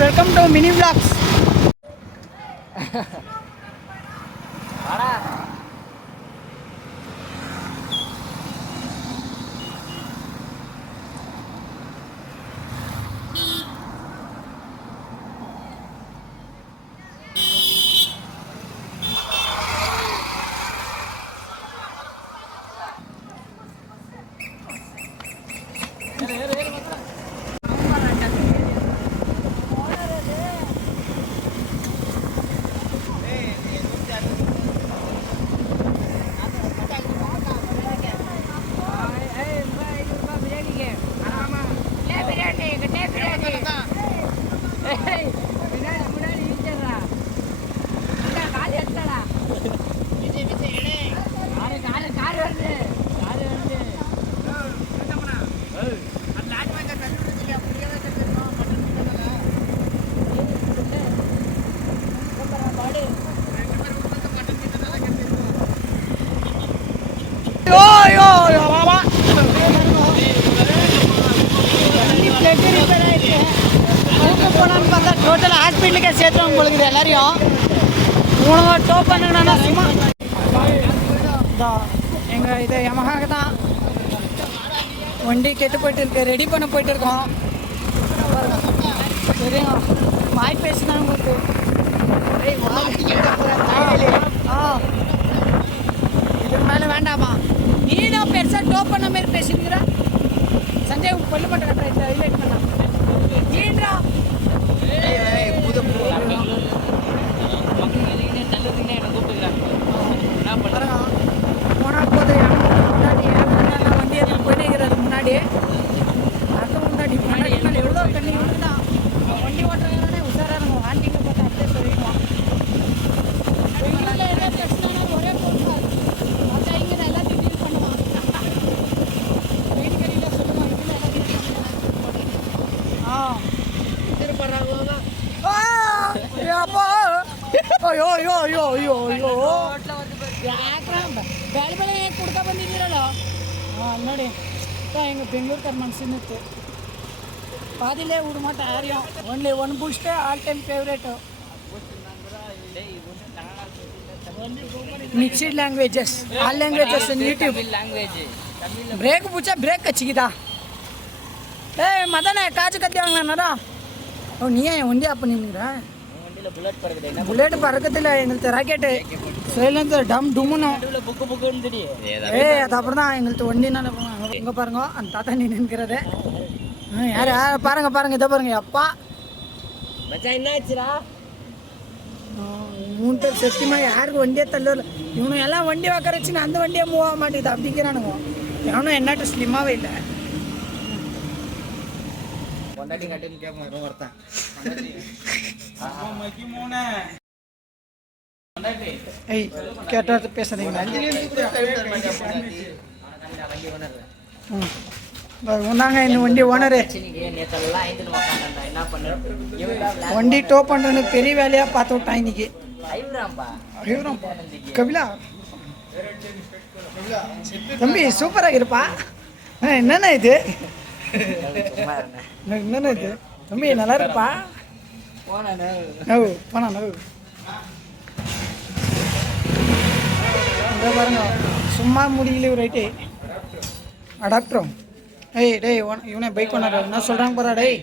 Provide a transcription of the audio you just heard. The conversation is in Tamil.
Welcome to mini vlogs. போனான்னு பார்த்தா டோட்டல் ஹாஸ்பிட்டலுக்கே சேர்த்துவாங்க பொழுது எல்லாரையும் உணவை டோ பண்ணுங்கண்ணா சும்மா எங்கள் இது யமஹாக்கு தான் வண்டி கெட்டு போயிட்டு இருக்கு, ரெடி பண்ண போயிட்டு இருக்கோம். சரிங்க, வாய் பேசினா உங்களுக்கு இதுக்கு மேலே வேண்டாமா? நீ தான் பெருசாக டோ பண்ண மாதிரி பேசினுங்கிற சஞ்சய் கொல்லு பண்ணுறேன் ஹைலைட் பண்ண நீன்றா போனால் போது முன்னாடி வண்டி எடுத்து போயிட்டு முன்னாடி அதுக்கு முன்னாடி முன்னாடி எவ்வளோ தண்ணி விழுதான் வண்டி ஓட்டுறதுனாலே உஷாராக இருக்கும். ஆண்டிங்க பார்த்து அப்படியே சொல்லிடுவான். வெயிலில் எதாவது பிரச்சனைனா ஒரே போடுவார் மற்ற இங்கே எல்லாத்தையும் டீல் பண்ணுவான். வெயில் கடியில் சொல்லுவான் இதில் எல்லாத்தையும் ಕುಡ್ಕ ಬಂದಿದ್ದೀರಲ್ಲ ನೋಡಿ எங்கள் பெங்களூர்கார் மனசுன்னு பாதிலே விட மாட்டேன் யாரையும். Only one boost all time favourite. Mixed languages all languages in YouTube. பிரேக் பூச்சா பிரேக் வச்சுக்கிதா மதானே காய்ச்சி கத்தி வாங்கினாரா? ஓ நீ ஏன் வண்டி ஆப் பண்ணிருக்கிற? புல்லட் பறக்கத்தில் எங்களுக்கு ராக்கெட்டு சைலன்சர் டம் டும்முன்னு அது அப்புறம் தான் எங்களுக்கு வண்டினால இங்கே பாருங்க அந்த தாத்தா நீ நிற்கிறது யார் யார் பாருங்க பாருங்க இதை பாருங்க அப்பா என்ன ஆச்சுரா 3 பேர் சத்தியமாக யாருக்கு வண்டியே தள்ளல. இவனு எல்லாம் வண்டி வைக்கிறச்சுன்னு அந்த வண்டியே மூவ் ஆக மாட்டேங்குது அப்படிங்கிறானுங்க. எவனும் என்னாட்டு ஸ்லிம்மாகவே இல்லை. கேட்டது பேசுறீங்களா? நாங்க இந்த வண்டி ஓனரு வண்டி டோ பண்றேன்னு பெரிய வேலையா பார்த்து விட்டான் இன்னைக்கு. கபிலா தம்பி சூப்பராக இருப்பா. என்னென்ன இது என்னென்ன இது தம்பி நல்லா இருப்பா. போனா பாருங்க சும்மா முடியல ரைட்டு அடாப்டரும். ஏய் டேய் இவனே பைக் பண்ணாரு என்ன சொல்கிறாங்க பாரா டேய்.